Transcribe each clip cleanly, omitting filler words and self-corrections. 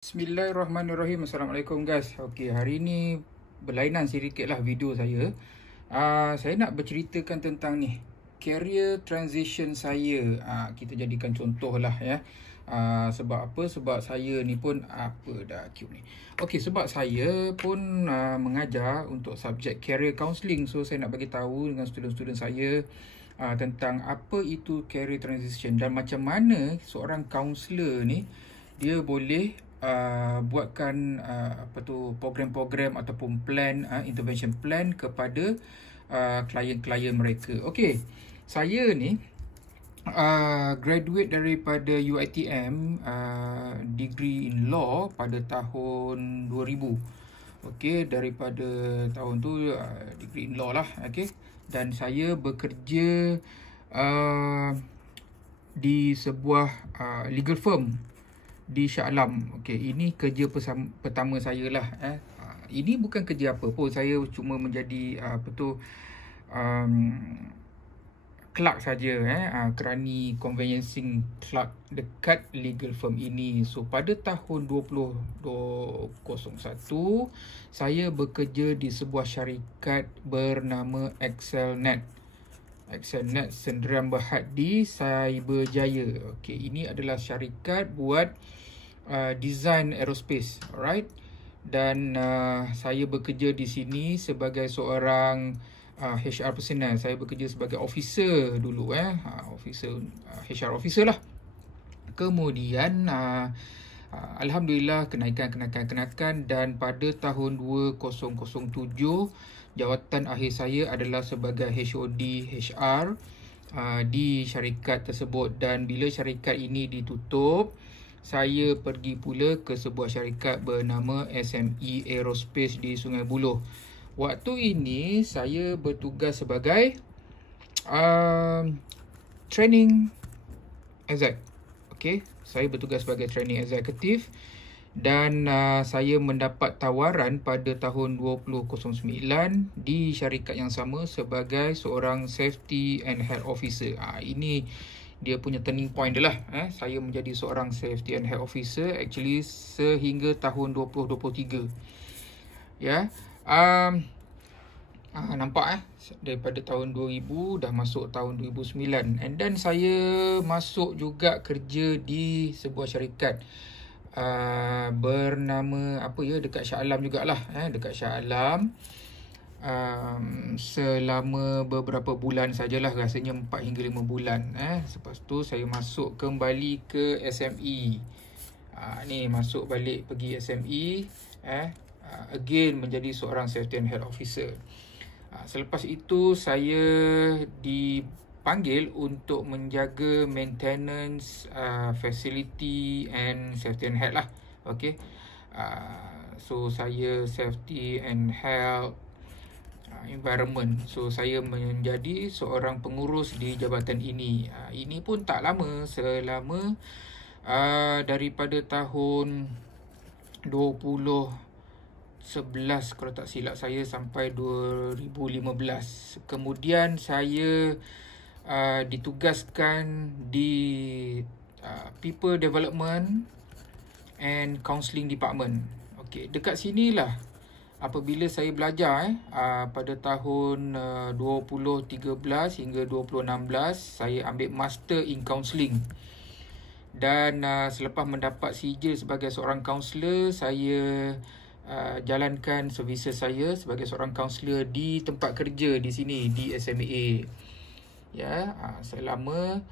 Bismillahirrahmanirrahim. Assalamualaikum guys. Okey, hari ni berlainan sedikit lah video saya. Saya nak berceritakan tentang ni, career transition saya. Kita jadikan contoh lah ya. Sebab apa? Sebab saya ni pun apa dah cute ni. Okey, sebab saya pun mengajar untuk subjek career counselling. So saya nak bagi tahu dengan student-student saya tentang apa itu career transition dan macam mana seorang kaunselor ni dia boleh buatkan program-program ataupun plan, intervention plan kepada klien-klien mereka. Okey, saya ni graduate daripada UiTM, degree in law pada tahun 2000. Okey, daripada tahun tu degree in law lah. Okey, dan saya bekerja di sebuah legal firm di Shah Alam. Okey, ini kerja pertama saya lah. Ini bukan kerja apa pun. Saya cuma menjadi clerk saja, kerani conveyancing clerk dekat legal firm ini. So pada tahun 2001 saya bekerja di sebuah syarikat bernama Excelnet Sdn Bhd di Cyberjaya. Okey, ini adalah syarikat buat design aerospace, alright. Dan saya bekerja di sini sebagai seorang HR personnel. Saya bekerja sebagai officer dulu, HR officer lah. Kemudian alhamdulillah kenaikan dan pada tahun 2007 jawatan akhir saya adalah sebagai HOD HR di syarikat tersebut. Dan bila syarikat ini ditutup, saya pergi pula ke sebuah syarikat bernama SME Aerospace di Sungai Buloh. Waktu ini saya bertugas sebagai training exec. Okey, saya bertugas sebagai training executive dan saya mendapat tawaran pada tahun 2009 di syarikat yang sama sebagai seorang safety and health officer. Ini dia punya turning point dia lah. Saya menjadi seorang safety and health officer actually sehingga tahun 2023. Ya. Nampak daripada tahun 2000 dah masuk tahun 2009. And then saya masuk juga kerja di sebuah syarikat bernama dekat Shah Alam jugalah, dekat Shah Alam. Selama beberapa bulan sajalah, rasanya 4 hingga 5 bulan. Lepas tu saya masuk kembali ke SME. Ni masuk balik pergi SME, again menjadi seorang safety and health officer. Selepas itu saya dipanggil untuk menjaga maintenance facility and safety and health lah. Okey. So saya safety and health environment. So saya menjadi seorang pengurus di jabatan ini. Ini pun tak lama, selama daripada tahun 2011 kalau tak silap saya sampai 2015. Kemudian saya ditugaskan di People Development and Counselling Department. Okey, dekat sinilah apabila saya belajar pada tahun 2013 hingga 2016 saya ambil Master in Counselling. Dan selepas mendapat sijil sebagai seorang kaunselor, saya jalankan services saya sebagai seorang kaunselor di tempat kerja di sini di SMA. Ya, selama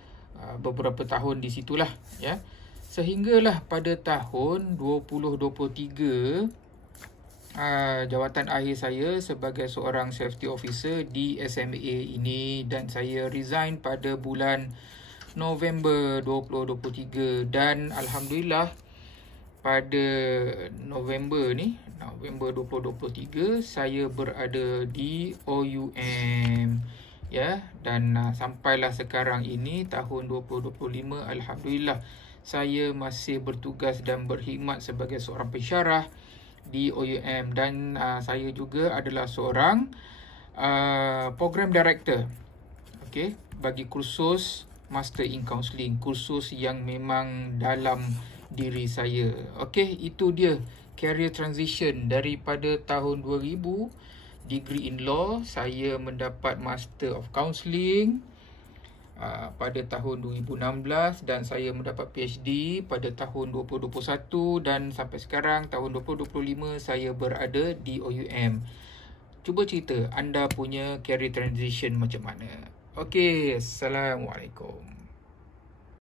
beberapa tahun di situlah ya. Sehinggalah pada tahun 2023 jawatan akhir saya sebagai seorang safety officer di SMA ini, dan saya resign pada bulan November 2023. Dan alhamdulillah pada November 2023 saya berada di OUM ya, dan sampailah sekarang ini tahun 2025 alhamdulillah saya masih bertugas dan berkhidmat sebagai seorang pensyarah di OUM. Dan saya juga adalah seorang program director, bagi kursus Master in Counselling, kursus yang memang dalam diri saya. Okey, itu dia career transition daripada tahun 2000, degree in law, saya mendapat Master of Counselling pada tahun 2016 dan saya mendapat PhD pada tahun 2021 dan sampai sekarang tahun 2025 saya berada di OUM. Cuba cerita anda punya career transition macam mana. Okey, Assalamualaikum.